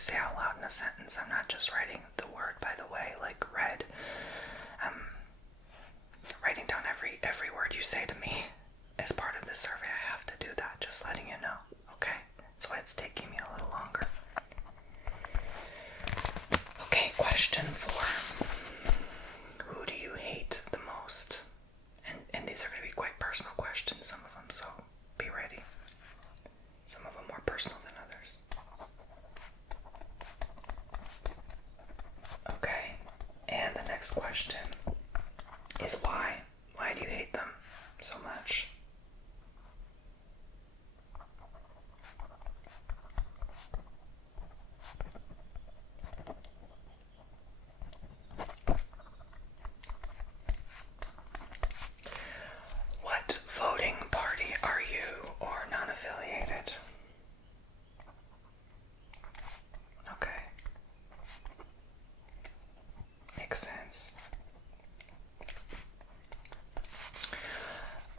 say out loud in a sentence. I'm not just writing the word, by the way, like read. I'm writing down every word you say to me as part of this survey. I have to do that, just letting you know, okay? That's why it's taking me a little longer. Okay, question 4. Who do you hate the most? And these are going to be quite personal questions, some of them, so be ready. Some of them more personal than others. Okay, and the next question is why? Why do you hate them so much? What voting party are you, or non-affiliated? Okay. Makes sense.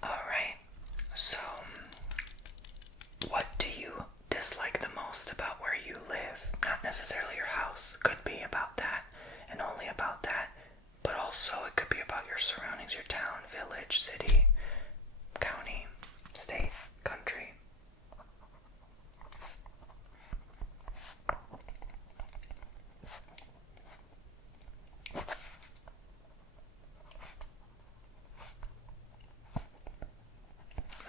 Alright, so what do you dislike the most about where you live? Not necessarily your house, could be about that and only about that, but also it could be about your surroundings, your town, village, city, county, state, country.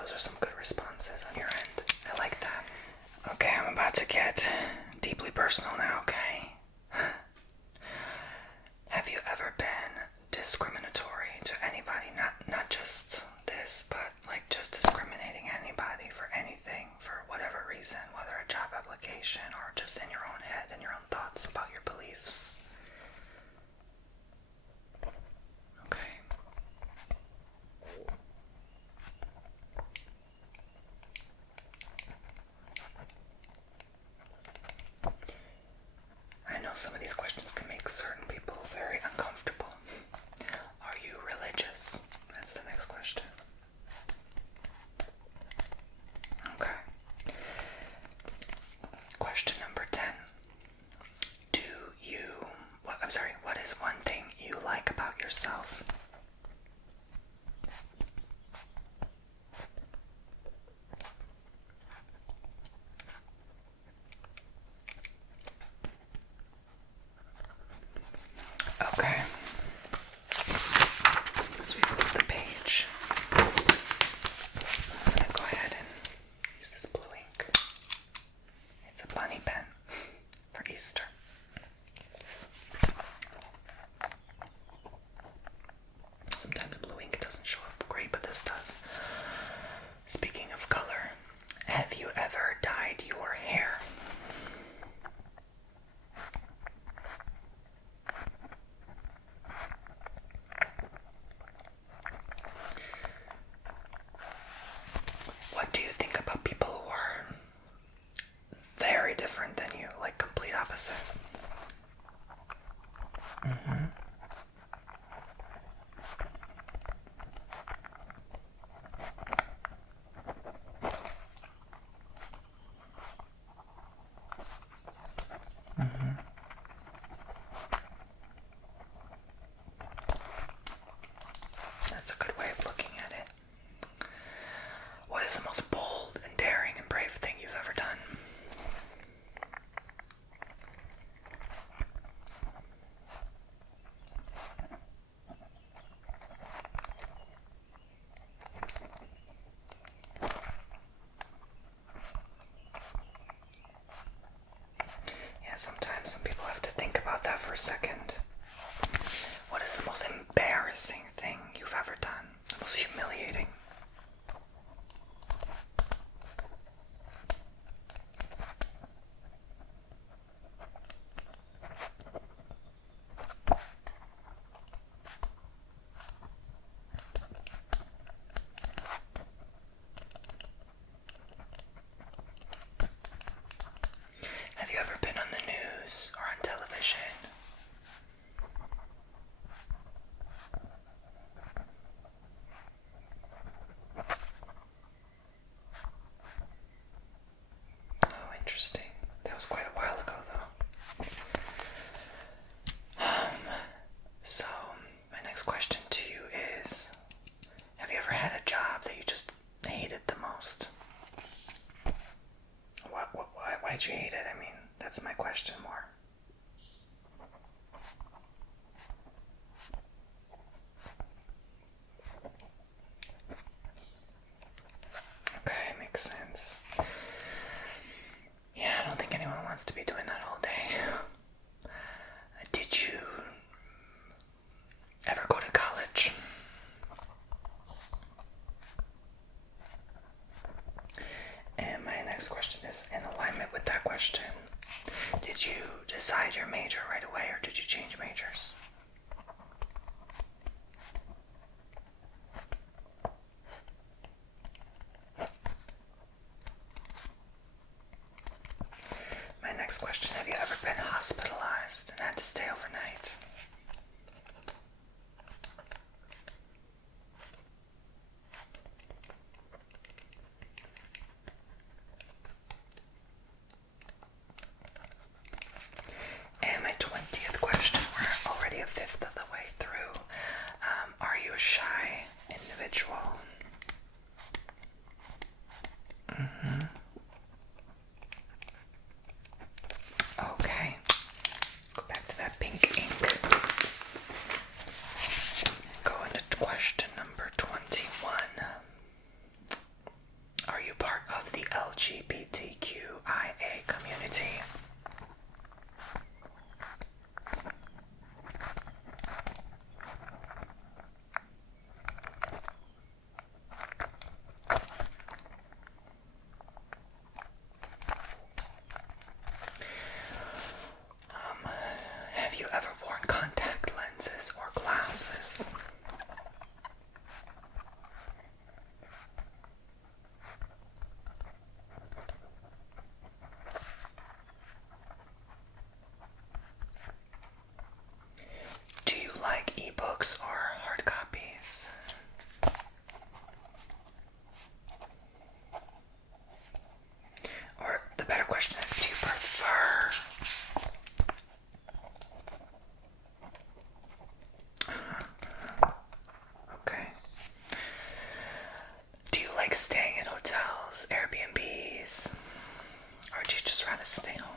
Those are some good responses on your end. I like that. Okay, I'm about to get deeply personal now, okay? Have you ever been discriminatory to anybody? Not just this, but like just discriminating anybody for anything, for whatever reason, whether a job application or just in your own head and your own thoughts about your beliefs. Okay. I know some of these questions can make certain people very uncomfortable. Are you religious? That's the next question. Okay. Question number 10. What is one thing you like about yourself? Okay. As we flip the page, I'm going to go ahead and use this blue ink. It's a bunny pen for Easter. Sometimes blue ink doesn't show up great, but this does. Speaking of color, have you ever dyed your hair? What do you think about people who are very different than you, like complete opposite? Mm-hmm. Mm-hmm. That's a good way of looking at it. What is the most bold and daring and brave thing you've ever done? Why'd you hate it? I mean, that's my question more. Okay, makes sense. Yeah, I don't think anyone wants to be doing that all day. Did you ever go to college? And my next question is in alignment with that question. Did you decide your major right away, or did you change majors? My next question, have you ever been hospitalized and had to stay overnight? And my 20th question, we're already a fifth of the way through. Are you a shy individual? Okay. Go back to that pink ink. Go into question number 21. Are you part of the LGBTQIA community? Have you ever worn contact lenses or glasses? Do you like ebooks or hard copies? Or the better question is, do you prefer? Okay. Do you like staying in hotels, Airbnbs, or do you just rather stay home?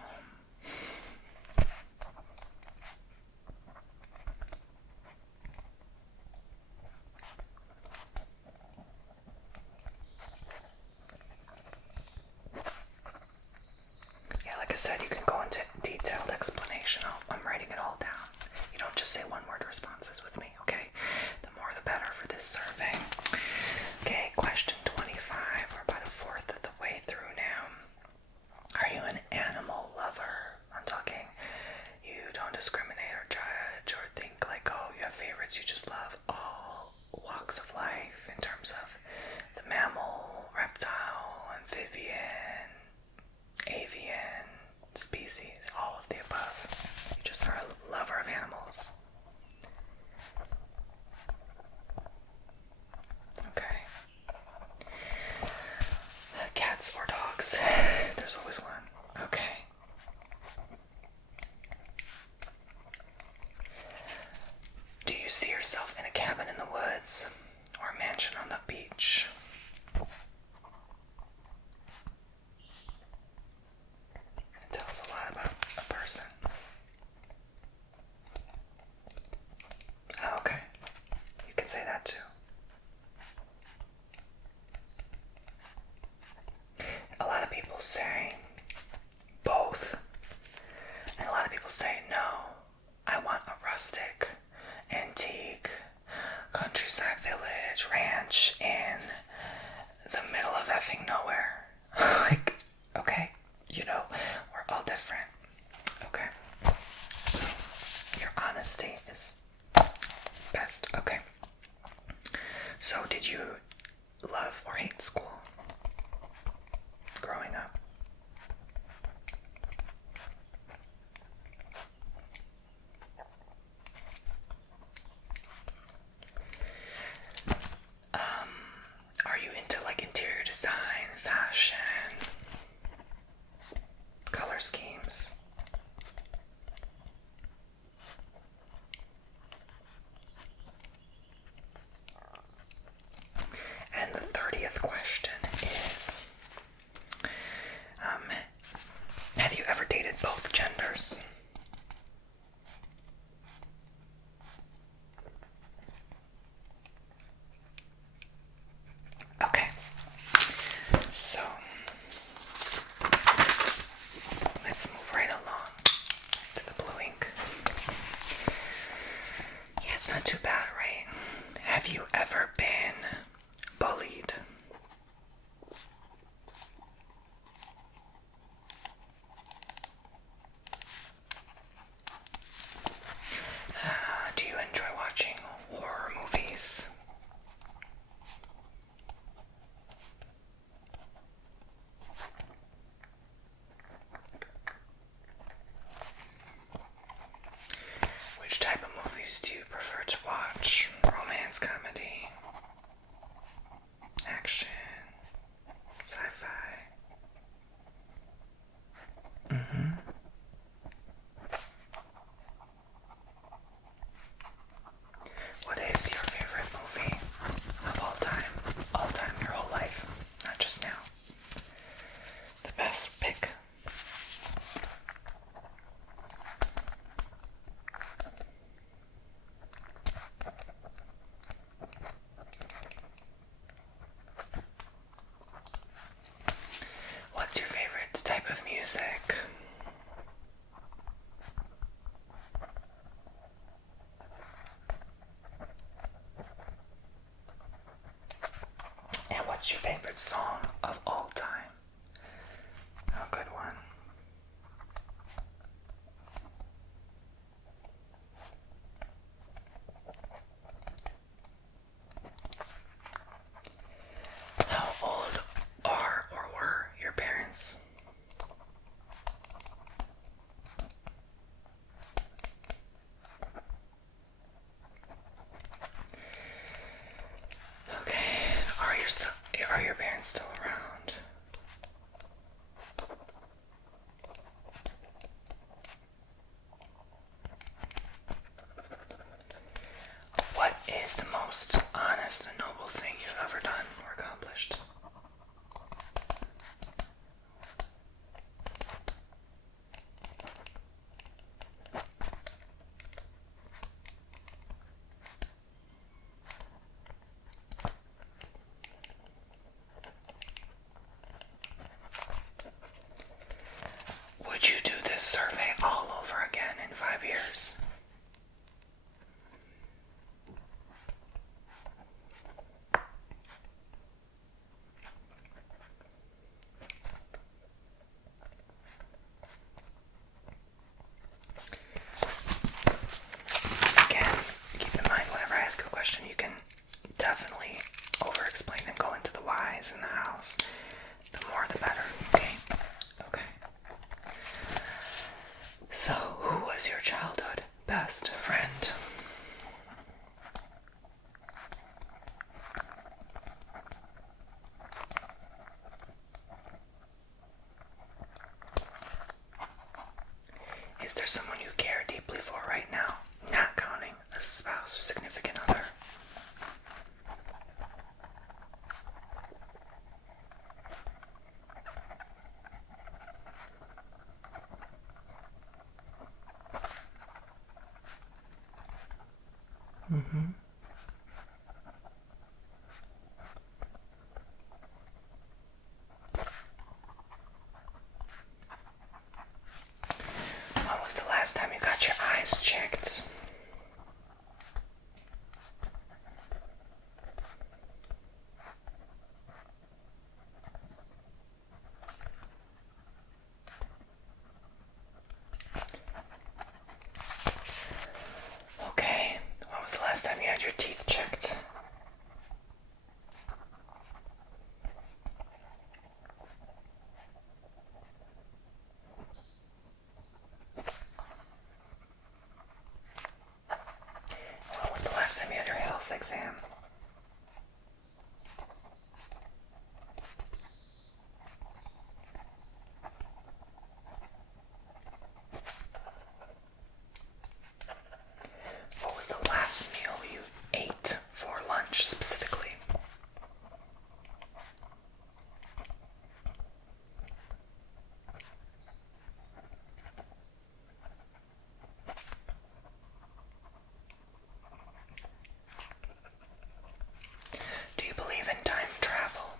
Yeah, like I said, you can go into detailed explanation. I'm writing it all down. You don't just say one-word responses with me, okay? The more the better for this survey. Okay, question 25. We're about a fourth of the way through now. Are you an animal lover? I'm talking, you don't discriminate or judge or think like, oh, you have favorites. You just love all walks of life in terms of the mammal, reptile, amphibian, avian species, all of the above. You just are a lover of animals. Okay. Cats or dogs? There's always one. Okay. Do you see yourself in a cabin in the woods or a mansion on the beach? It tells a lot about a person. Oh, okay. You can say that too. A lot of people say both. And a lot of people say no. I want a rustic, antique, countryside village, ranch in the middle of effing nowhere. Like, okay, you know, we're all different. Okay. So, your honesty is best. Okay. So, did you love or hate school growing up? What is your favorite movie of all time? All time, your whole life, not just now. The best pick. What's your favorite type of music? And what's your favorite song of all time? A good one. How old are or were your parents? Okay, are your parents still around? What is the most honest and noble thing you've ever done or accomplished? Would you do this survey all over again in 5 years? Again, keep in mind whenever I ask you a question, you can definitely over-explain and go into the whys and the hows. The more the better, okay? Okay. So, who was your childhood best friend? Is there someone you care deeply for right now, not counting a spouse or significant other? When was the last time you got your eyes checked? Okay, when was the last time you had your teeth checked? When was the last time you had your health exam? What was the last meal you ate for lunch specifically? Do you believe in time travel?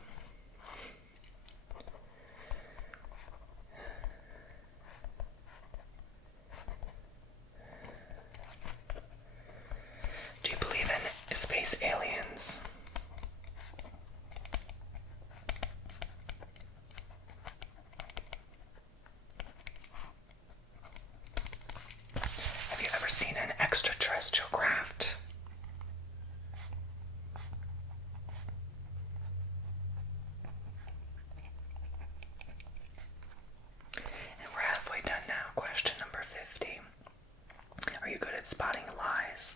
Do you believe in space aliens? Have you ever seen an extraterrestrial craft? And we're halfway done now. Question number 50. Are you good at spotting lies?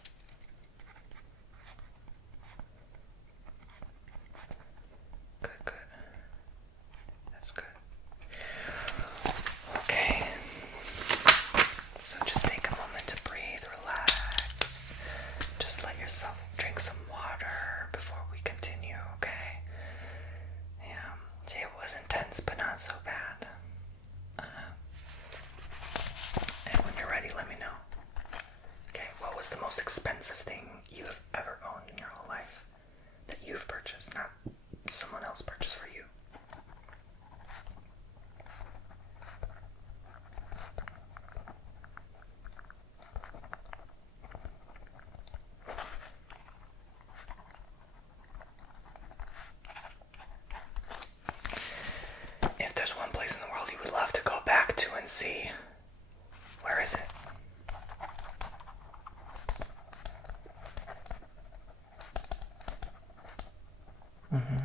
Good, good. That's good. Okay. not so bad. And when you're ready, let me know. Okay, what was the most expensive thing you have ever owned in your whole life? That you've purchased, not someone else purchased for you. If there's one place in the world you would love to go back to and see, where is it? Mm-hmm.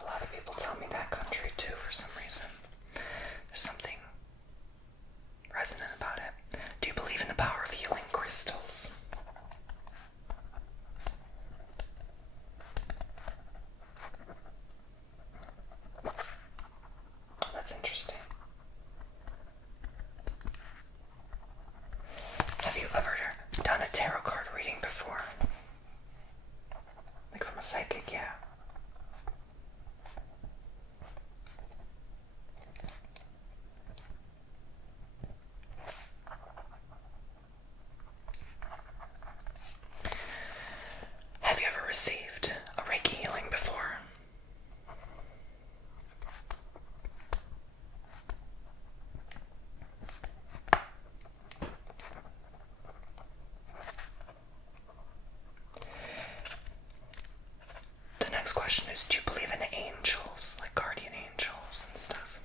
A lot of people tell me that country too for some reason. There's something resonant about it. Do you believe in the power of healing crystals? That's interesting. Have you ever done a tarot card reading before? Like from a psychic, yeah. Have you ever received a Reiki healing before? The next question is, do you believe in angels, like guardian angels and stuff?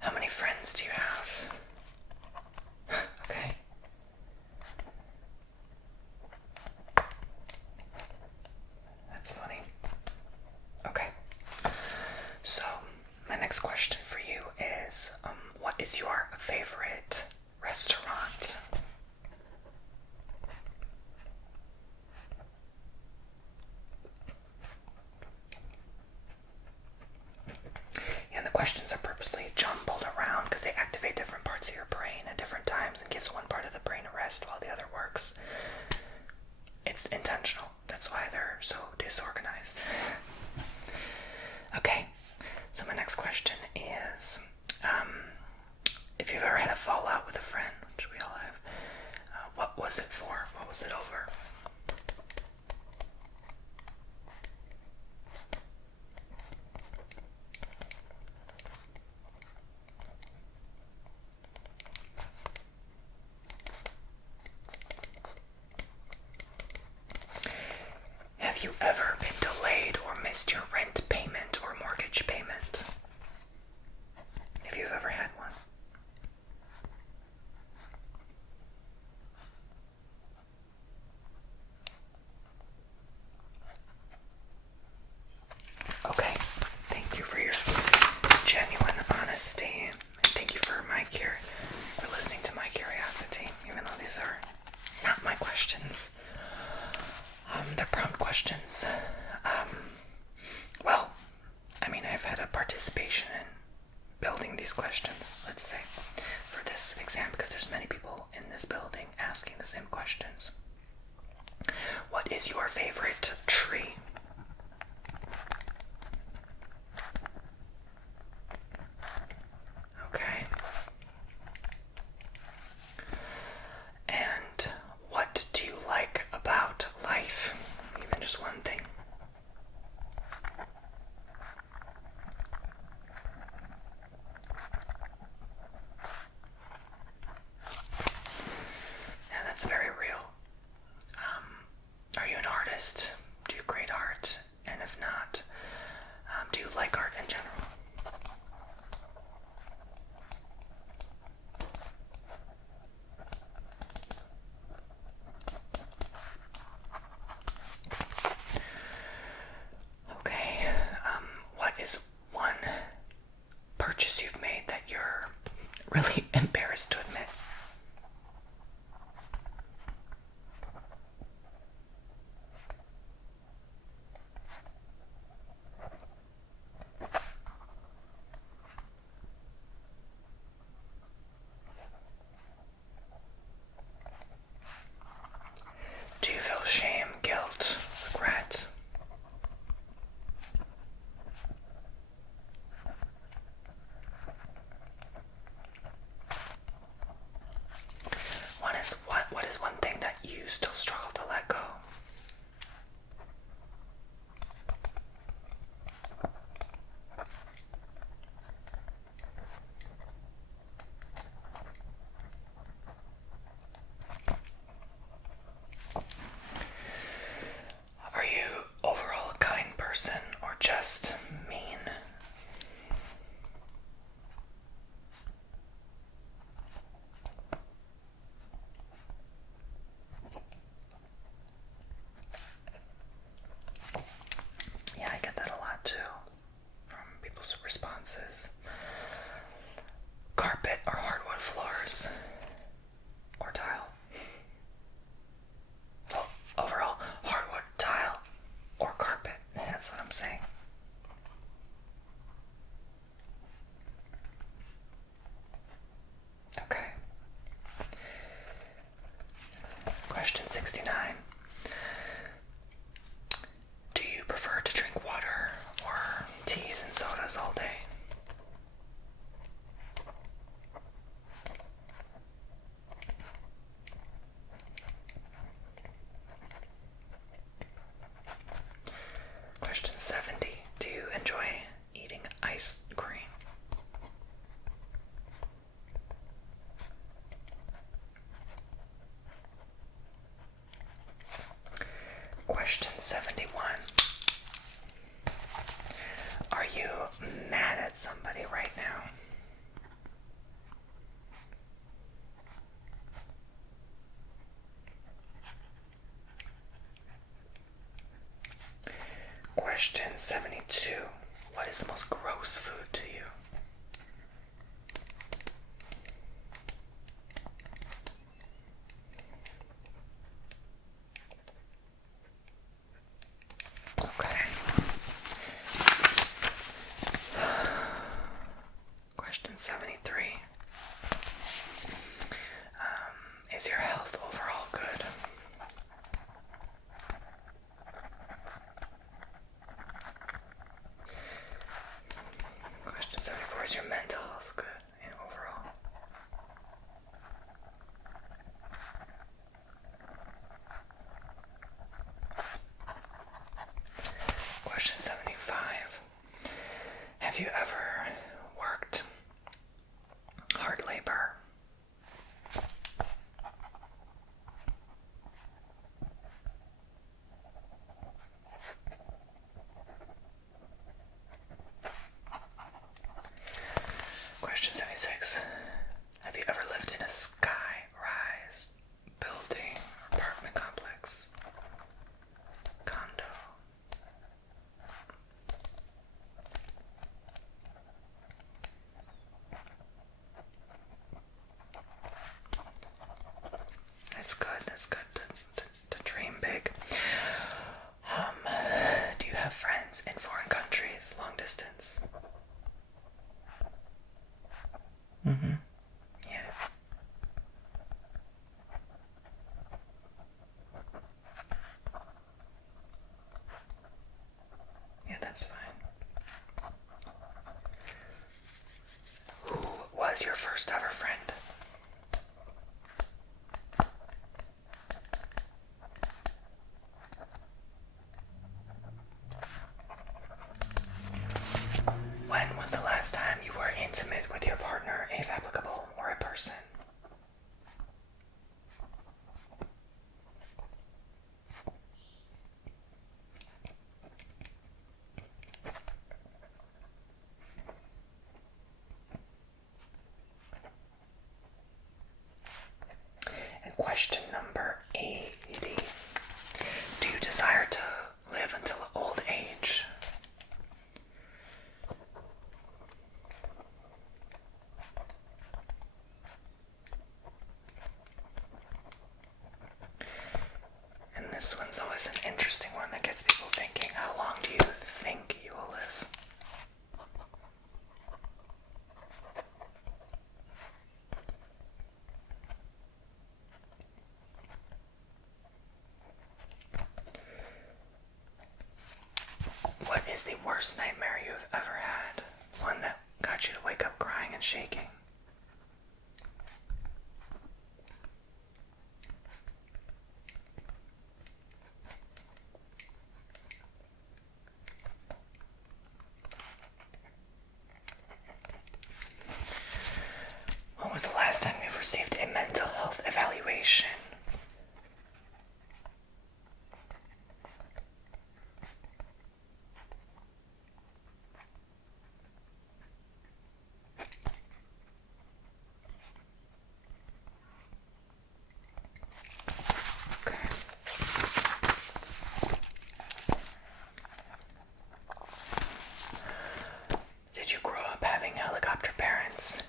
How many friends do you have? Okay. That's funny. Okay. So, my next question for you is, what is your favorite restaurant? And the questions are purposely jumbled around because they activate different parts of your brain at different times and gives one part of the brain a rest while the other works. It's intentional. That's why they're so disorganized. Okay, so my next question is, if you've ever had a fallout with a friend, which we all have, what was it for? What was it over? Have you ever been delayed or missed your rent payment or mortgage payment? If you've ever had one. Okay, thank you for your genuine honesty. And thank you for listening to my curiosity, even though these are not my questions. They're prompt questions. Well, I mean, I've had a participation in building these questions, let's say, for this exam, because there's many people in this building asking the same questions. What is your favorite tree? Okay. And what do you like about life? Even just one thing. Yeah, that's very real. Are you an artist? Do you create art? And if not, do you like art in general? Okay, what is one purchase you've made that you're really embarrassed to admit? 71. Are you mad at somebody right now? Question 72. What is the most gross food to you? Okay. Question 73. Is your health overall good? Question 74. Is your mental health good and overall? Question 75. Have you ever worked hard labor? Question 76. Have you ever lived in a sky-rise building or apartment complex? Condo? That's good to dream big. Do you have friends in foreign countries, long distance? Mm-hmm. Yeah. Yeah, that's fine. Who was your first ever friend? When was the last time you were intimate with your partner, if applicable, or a person? And question number 80. Do you desire to live until old age? And this one's always an interesting one that gets people thinking. How long do you think you will live? What is the worst nightmare you've ever had? One that got you to wake up crying and shaking? When was the last time you received a mental health evaluation? Okay. Did you grow up having helicopter parents?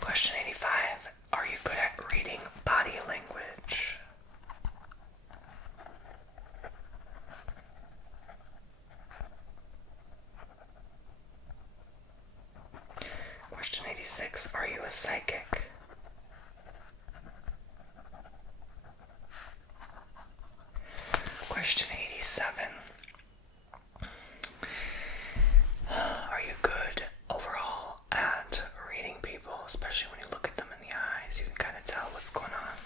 Question 85. Are you good at reading body language? Question 86. Are you a psychic? Question 87. Are you good overall at reading people, especially when you look at them in the eyes? You can kind of tell what's going on.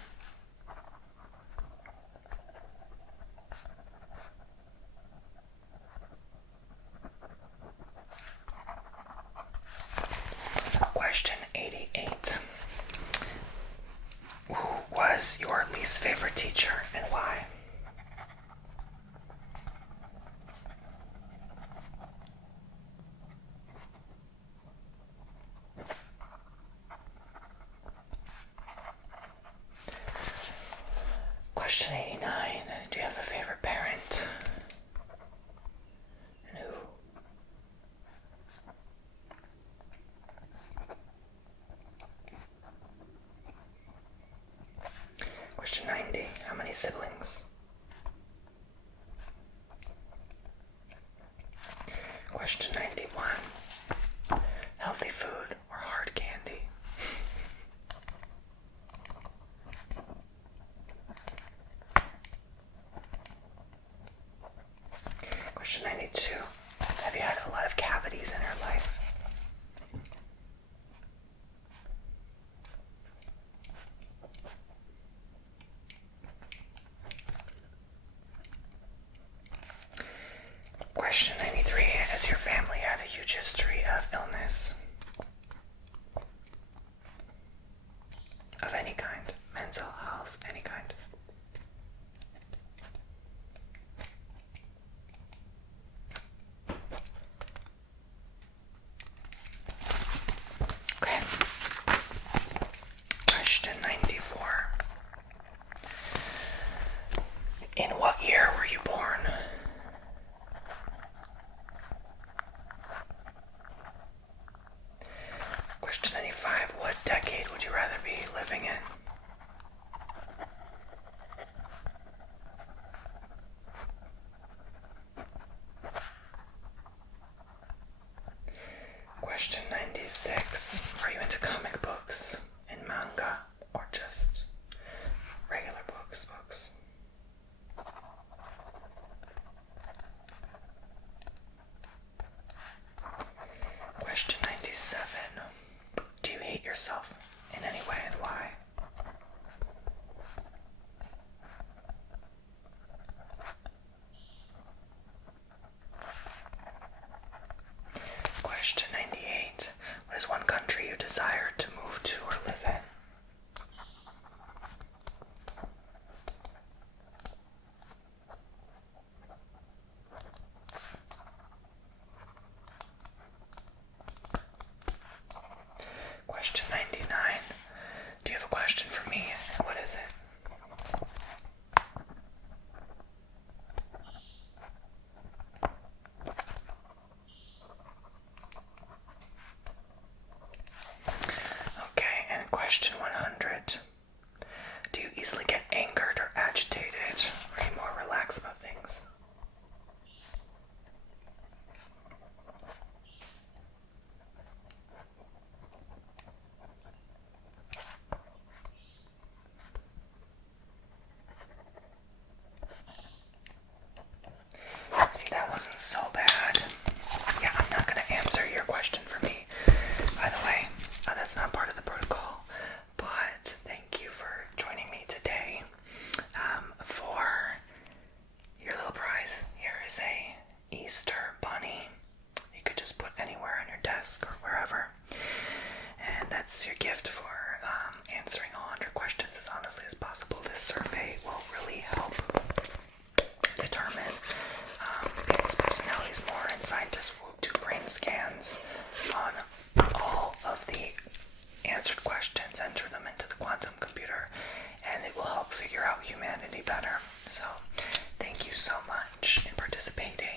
favorite teacher and why? Question 89. Do you have a favorite parent? And who? Question 90. How many siblings? Question 91. Healthy food or hard candy? Question 92. Have you had a lot of cavities in your life? Question 93. Has your family had a huge history of illness? Of any kind. Mental health, any kind. Okay. Question 94. In what year were you born? Question 95. What decade would you rather be living in? Question 96. Are you into comic books and manga or just regular books? Question 97. Do you hate yourself in any way and why? Question 98. What is one country you desire to move to or live in? Question 99. Do you have a question for me? And what is it? Okay, and question 100. Do you easily get angered or agitated? Or are you more relaxed about things? See, that wasn't so bad. Yeah, I'm not going to answer your question for me. By the way, that's not part of the protocol. But thank you for joining me today. For your little prize, here is a Easter bunny. You could just put anywhere on your desk or wherever. And that's your gift for answering all 100 questions as honestly as possible. This survey will really help determine people's personalities more, and scientists will do brain scans on all of the answered questions, enter them into the quantum computer, and it will help figure out humanity better. So thank you so much in participating.